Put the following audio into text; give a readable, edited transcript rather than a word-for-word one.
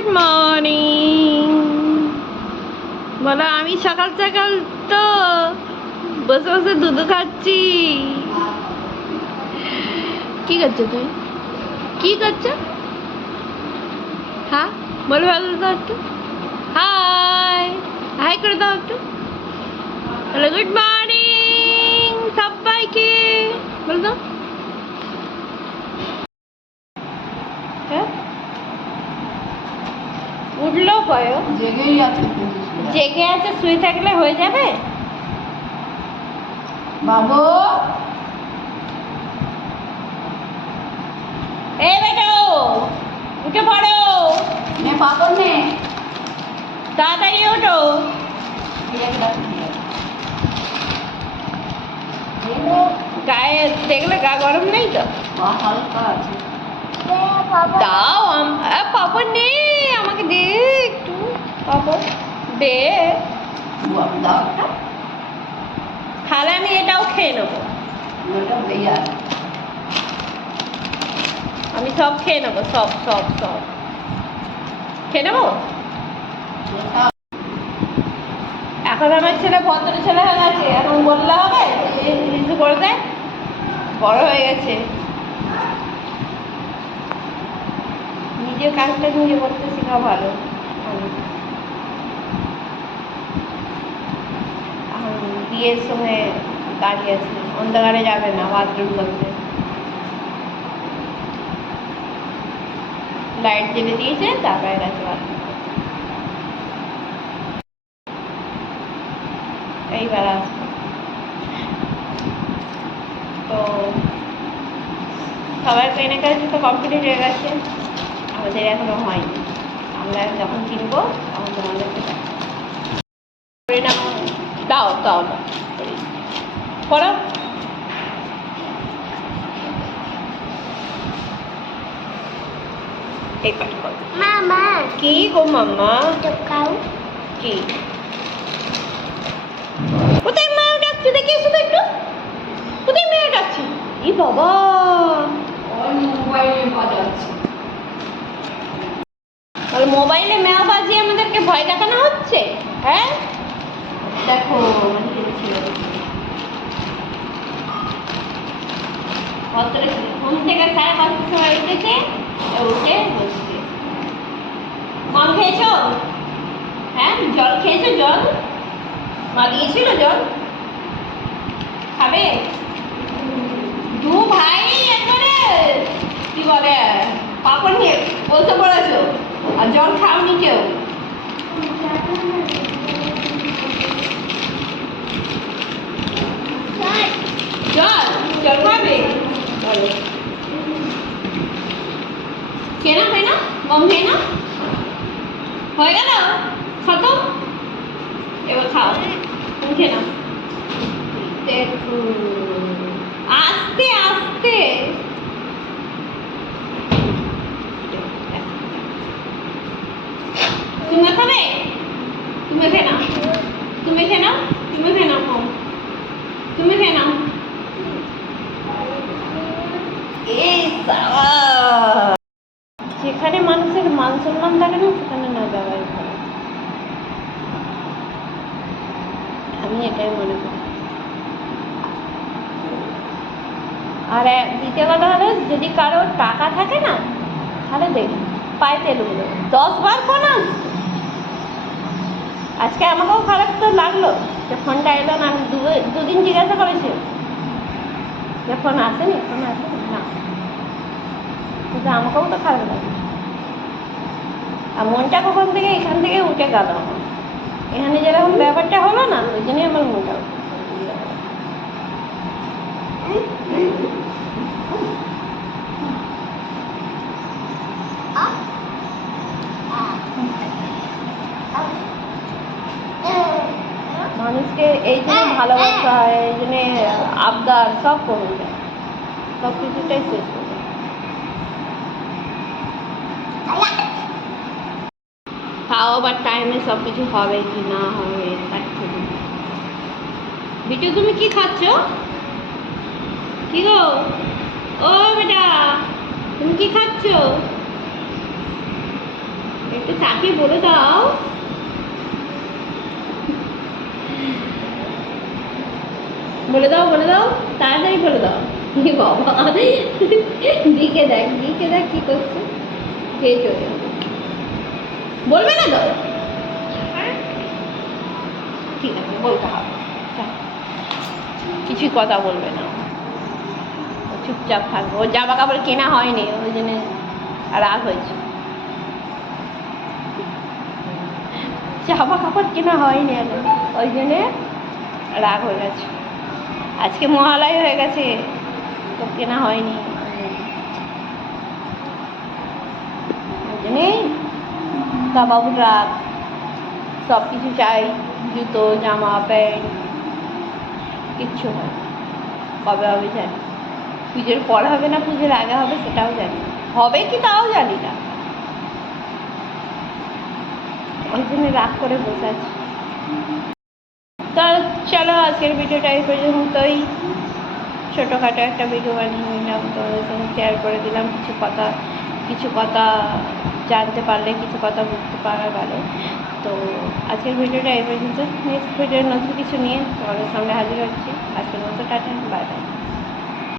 Good morning. বলো, আমি সকাল সকাল তো বসে বসে দুধ খাচ্ছি। কি করছো তুমি? কি করছো? হ্যাঁ বলো, ভালো দাও একটু। হাই হাই করে দাও একটু। বলো গুড মর্নিং সবাইকে, বলো দাও। হ্যাঁ উঠলো পয়ো, জেগেই আছে। জেগে আছে, শুয়ে থাকলে হয়ে যাবে বাবু এই বেটো, উঠে পড়ো, নে পাপড় নে। তাড়াতাড়ি ওঠো। গায়ে দেখলে গা গরম নেই তো? হালকা আছে। দাও পাপড় নেই, আমাকে দে একটু পাপড় দে। দাও একটা। তাহলে আমি এটাও খেয়ে নেবো। ওটা দেয়া। আমি সব খেয়ে নেবো, সব সব সব খেয়ে নেবো। এখন আমার ছেলে ভদ্র ছেলে হয়ে গেছে, এখন বললে হবে কিছু করে দেয়, বড় হয়ে গেছে, নিজের কাজটা নিজে করতে শেখা ভালো। এখন বিয়ের সময় দাঁড়িয়ে আছে, অন্ধকারে যাবে না বাথরুম করতে, লাইট জ্বেলে দিয়েছে, তারপরে গেছে বাথরুম। এইবার আসবে তো সবার কেনাকাটা তো কমপ্লিট হয়ে গেছে, আমাদের এখনো হয়নি। আমরা যখন কিনবো তখন তোমাদেরকে দাও দাও দাও করো। এই পাঠ করো। মামা কি গো মাম্মা? ঢোকাও। কি কোথায় মাও ডাকছে, দেখি এসো তো একটু। কোথায় মেয়ে ডাকছে? ই বাবা, ওই মোবাইলে বাজাচ্ছে। তাহলে মোবাইলে মেয়া বাজিয়ে আমাদেরকে ভয় দেখানো হচ্ছে। হ্যাঁ দেখো ঘুম থেকে 5:30 সময় উঠেছে, উঠে বসছে। কম খেয়েছো? হ্যাঁ জল খেয়েছো? জল মা দিয়েছিল, জল খাবে? দু ভাই একবারে কি বলে পাপড় নিয়ে বসে পড়েছো, আর জল খাওনি কেউ। জল জল খাবে? বলো খেয়ে না, খেয়ে না, কম খেয়ে না, হয়ে গেল খতম। এবার খাও, তুমি খেয়ে নাও। দেখো আস্তে আস্তে, তুমি খাবে? তুমি খেয়ে নাও, তুমি খেয়ে নাও, তুমি খেয়ে নাও, কম তুমি খেয়ে নাও। এই বাবা, যেখানে মানুষের মান সম্মান থাকে না সেখানে না যাওয়াই ভালো, আমি এটাই মনে করি। আর দ্বিতীয় কথা হলো, যদি কারোর টাকা থাকে না তাহলে দেখি পায়ে তেল উঠলো, 10 বার ফোন আসছে। আজকে আমাকেও খারাপ তো লাগলো যে ফোনটা এলো না, আমি দুদিন জিজ্ঞাসা করেছি যে ফোন আসেনি, ফোন আসেনি না, কিন্তু আমাকেও তো খারাপ লাগলো। আর মনটা কখন থেকে এখান থেকে উঠে গেল, এখানে যেরকম ব্যাপারটা হলো না, ওই জন্যই আমার মনটা উঠে। মানুষকে এই জন্য ভালোবাসা হয়, এই জন্য আবদার সব কমে যায়, সব কিছুটাই শেষ হয়ে যায়। তাও আবার টাইমে সব কিছু হবে কি না হবে তার ঠিক নেই। বিটু তুমি কি খাচ্ছ? কি গো ও বেটা, তুমি কি খাচ্ছ? একটু তাকে বলে দাও বলে দাও তাড়াতাড়ি বলে দাও। কি বাবা, দিকে দেখ কি করছে। খেয়ে চলে বলবে না তো? ঠিক আছে, বলতে হবে। কিছুই কথা বলবে না, চুপচাপ থাকবে। ওর জামা কাপড় কেনা হয়নি, ওই জন্য রাগ হয়েছে। জামা কাপড় কেনা হয়নি এখন, ওই জন্যে রাগ হয়ে গেছে। আজকে মহালয় হয়ে গেছে, তো কেনা হয়নি, ওই জন্যেই তা বাবুর রাগ। সব কিছু চাই, জুতো জামা প্যান্ট, কিচ্ছু হয়। কবে হবে জানি, পুজোর পর হবে না পুজোর আগে হবে সেটাও জানি না, হবে কি তাও জানি না। ওই জন্য রাগ করে বসে আছি। তো চলো, আজকের ভিডিওটা এই পর্যন্তই। ছোটোখাটো একটা ভিডিও বানিয়ে নিলাম, তোমাদের সঙ্গে শেয়ার করে দিলাম। কিছু কথা জানতে পারলে, কিছু কথা বুঝতে পারলে। তো আজকের ভিডিওটা এই পর্যন্ত। নেক্সট ভিডিওর নতুন কিছু নিয়ে তোমাদের সামনে হাজির হচ্ছি। আজকের মতো টাটা, বাই বাই।